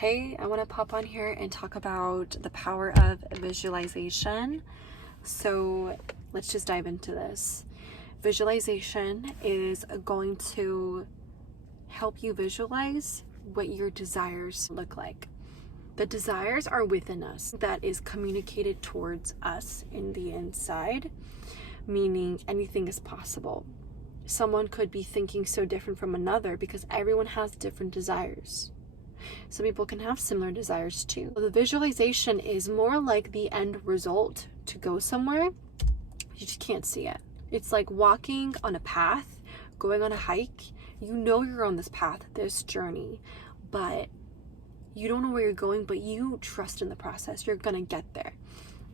Hey, I want to pop on here and talk about the power of visualization. So let's just dive into this. Visualization is going to help you visualize what your desires look like. The desires are within us, that is communicated towards us in the inside, meaning anything is possible. Someone could be thinking so different from another because everyone has different desires. Some people can have similar desires too. The visualization is more like the end result to go somewhere. You just can't see it. It's like walking on a path, going on a hike. You know you're on this path, this journey, but you don't know where you're going, but you trust in the process. You're gonna get there.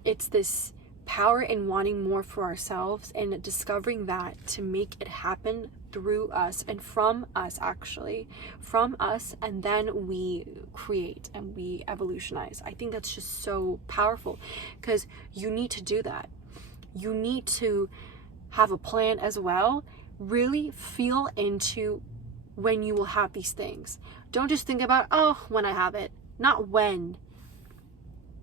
It's this power in wanting more for ourselves and discovering that to make it happen through us and from us, and then we create and we evolutionize. I think that's just so powerful because you need to do that. You need to have a plan as well. Really feel into when you will have these things. Don't just think about, oh, when I have it. Not when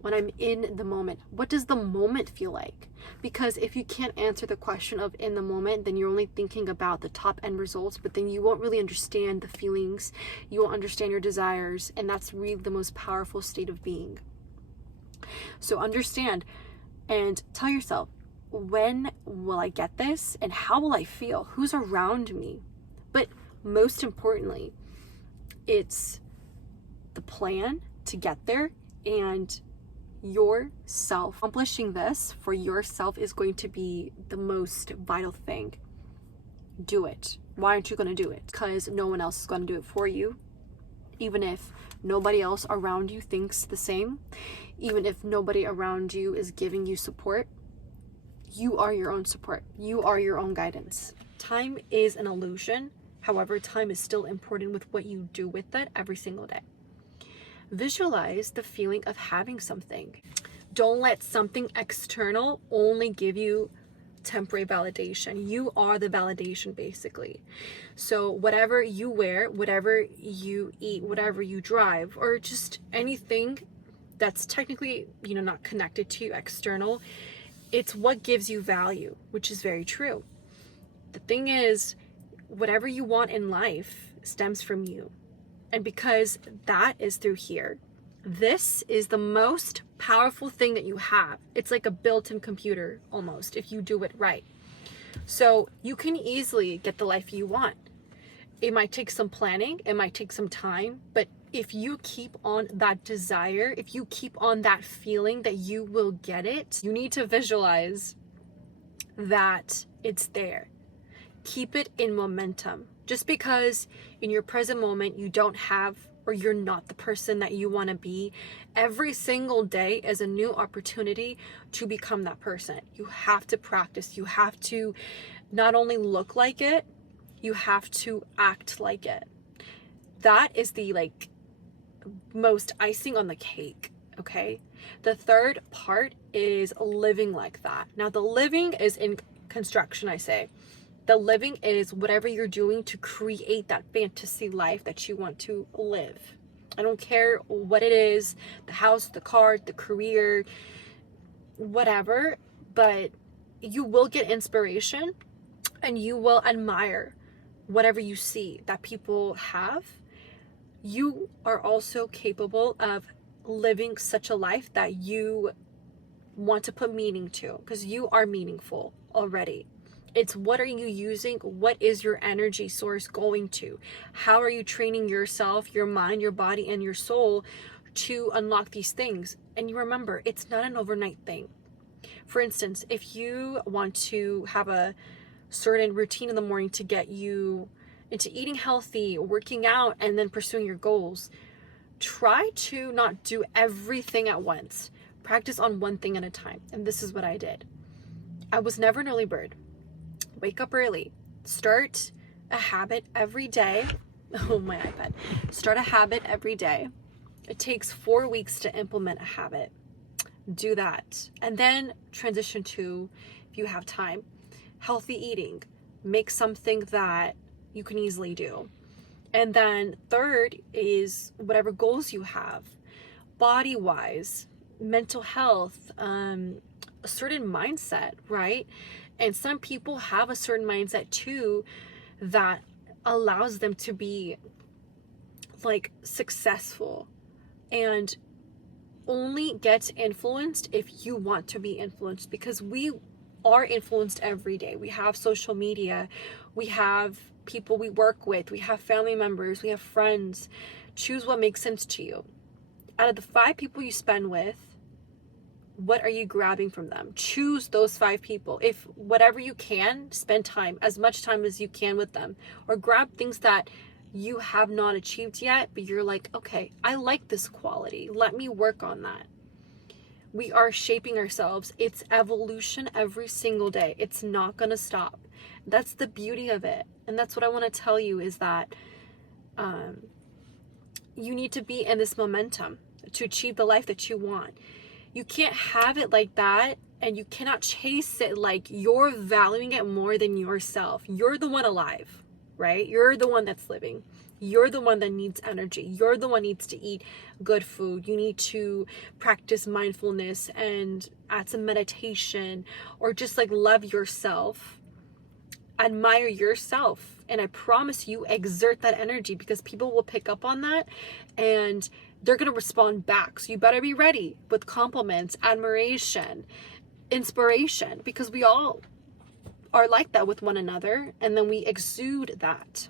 I'm in the moment. What does the moment feel like? Because if you can't answer the question of in the moment, then you're only thinking about the top end results, but then you won't really understand the feelings. You won't understand your desires. And that's really the most powerful state of being. So understand and tell yourself, when will I get this? And how will I feel? Who's around me? But most importantly, it's the plan to get there, and yourself. Accomplishing this for yourself is going to be the most vital thing. Do it. Why aren't you going to do it? Because no one else is going to do it for you. Even if nobody else around you thinks the same, even if nobody around you is giving you support, you are your own support. You are your own guidance. Time is an illusion. However, time is still important with what you do with it every single day. Visualize the feeling of having something. Don't let something external only give you temporary validation. You are the validation, basically. So whatever you wear, whatever you eat, whatever you drive, or just anything that's technically, not connected to you, external, it's what gives you value, which is very true. The thing is, whatever you want in life stems from you. And because that is through here, this is the most powerful thing that you have. It's like a built-in computer almost, if you do it right. So you can easily get the life you want. It might take some planning, it might take some time, but if you keep on that desire, if you keep on that feeling that you will get it, you need to visualize that it's there. Keep it in momentum. Just because in your present moment you don't have, or you're not the person that you want to be, every single day is a new opportunity to become that person. You have to practice. You have to not only look like it, you have to act like it. That is the most icing on the cake, okay? The third part is living like that. Now the living is in construction, I say. The living is whatever you're doing to create that fantasy life that you want to live. I don't care what it is, the house, the car, the career, whatever, but you will get inspiration and you will admire whatever you see that people have. You are also capable of living such a life that you want to put meaning to, because you are meaningful already. It's what are you using? What is your energy source going to? How are you training yourself, your mind, your body, and your soul to unlock these things? And you remember, it's not an overnight thing. For instance, if you want to have a certain routine in the morning to get you into eating healthy, working out, and then pursuing your goals, try to not do everything at once. Practice on one thing at a time. And this is what I did. I was never an early bird. Wake up early. Start a habit every day. Oh, my iPad. Start a habit every day. It takes 4 weeks to implement a habit. Do that. And then transition to, if you have time, healthy eating. Make something that you can easily do. And then third is whatever goals you have, body wise, mental health, a certain mindset, right? And some people have a certain mindset too that allows them to be like successful, and only gets influenced if you want to be influenced, because we are influenced every day. We have social media, we have people we work with, we have family members, we have friends. Choose what makes sense to you. Out of the 5 people you spend with, what are you grabbing from them? Choose those 5 people. If whatever you can, spend time, as much time as you can with them, or grab things that you have not achieved yet, but you're like, okay, I like this quality. Let me work on that. We are shaping ourselves. It's evolution every single day. It's not going to stop. That's the beauty of it. And that's what I want to tell you, is that you need to be in this momentum to achieve the life that you want. You can't have it like that, and you cannot chase it like you're valuing it more than yourself. You're the one alive, right? You're the one that's living. You're the one that needs energy. You're the one that needs to eat good food. You need to practice mindfulness and add some meditation, or just like love yourself, admire yourself. And I promise you, exert that energy, because people will pick up on that and they're going to respond back. So you better be ready with compliments, admiration, inspiration, because we all are like that with one another, and then we exude that.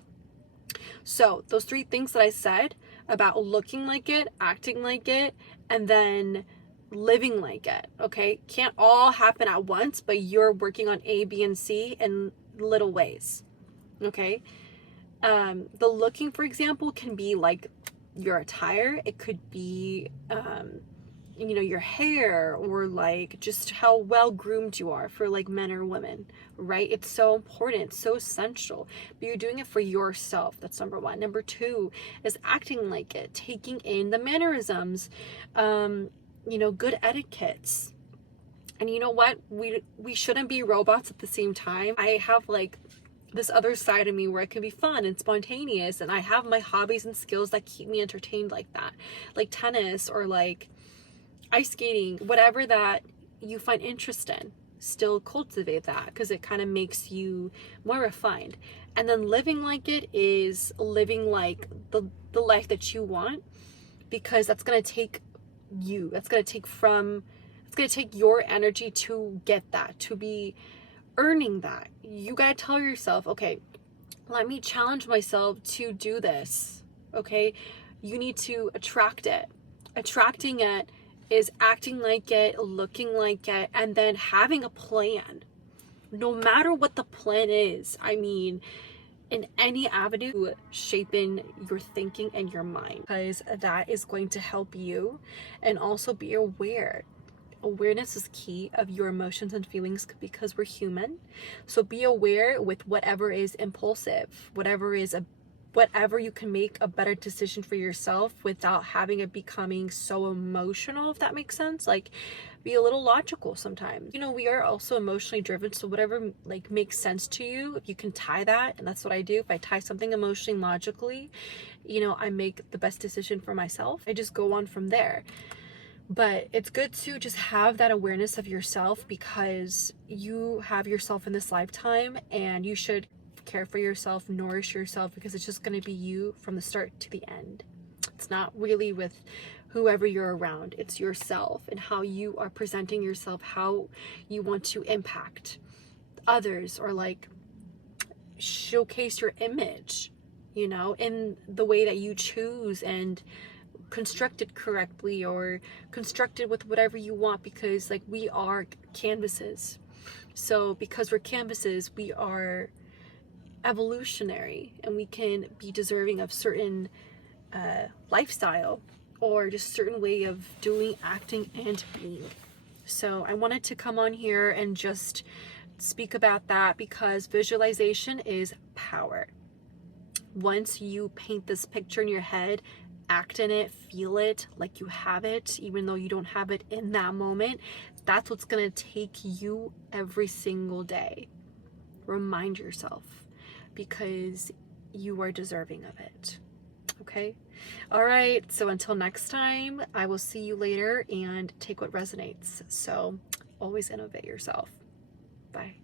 So those 3 things that I said about looking like it, acting like it, and then living like it, okay? Can't all happen at once, but you're working on A, B, and C in little ways, okay? The looking, for example, can be like your attire. It could be, your hair, or like just how well groomed you are for like men or women, right? It's so important, so essential, but you're doing it for yourself. That's number 1. Number 2 is acting like it, taking in the mannerisms, good etiquettes. And you know what? We shouldn't be robots at the same time. I have like this other side of me where it can be fun and spontaneous, and I have my hobbies and skills that keep me entertained, like that, like tennis or like ice skating, whatever that you find interest in. Still cultivate that, because it kind of makes you more refined. And then living like it is living like the life that you want, because that's going to take you, it's going to take your energy to get that, to be earning that. You got to tell yourself, okay, let me challenge myself to do this, okay? You need to attract it. Attracting it is acting like it, looking like it, and then having a plan. No matter what the plan is, I mean, in any avenue, shaping your thinking and your mind, because that is going to help you. And also be aware. Awareness is key of your emotions and feelings, because we're human. So be aware with whatever is impulsive, whatever you can make a better decision for yourself without having it becoming so emotional, if that makes sense. Like, be a little logical sometimes. We are also emotionally driven, so whatever like makes sense to you, if you can tie that, and that's what I do. If I tie something emotionally logically, I make the best decision for myself. I just go on from there. But it's good to just have that awareness of yourself, because you have yourself in this lifetime, and you should care for yourself, nourish yourself, because it's just going to be you from the start to the end. It's not really with whoever you're around. It's yourself and how you are presenting yourself, how you want to impact others, or like showcase your image, in the way that you choose, and construct it correctly, or construct it with whatever you want, because like we are canvases. So because we're canvases, we are evolutionary, and we can be deserving of certain lifestyle, or just certain way of doing, acting, and being. So I wanted to come on here and just speak about that, because visualization is power. Once you paint this picture in your head, act in it, feel it like you have it, even though you don't have it in that moment, that's what's going to take you every single day. Remind yourself, because you are deserving of it. Okay? All right. So until next time, I will see you later, and take what resonates. So always innovate yourself. Bye.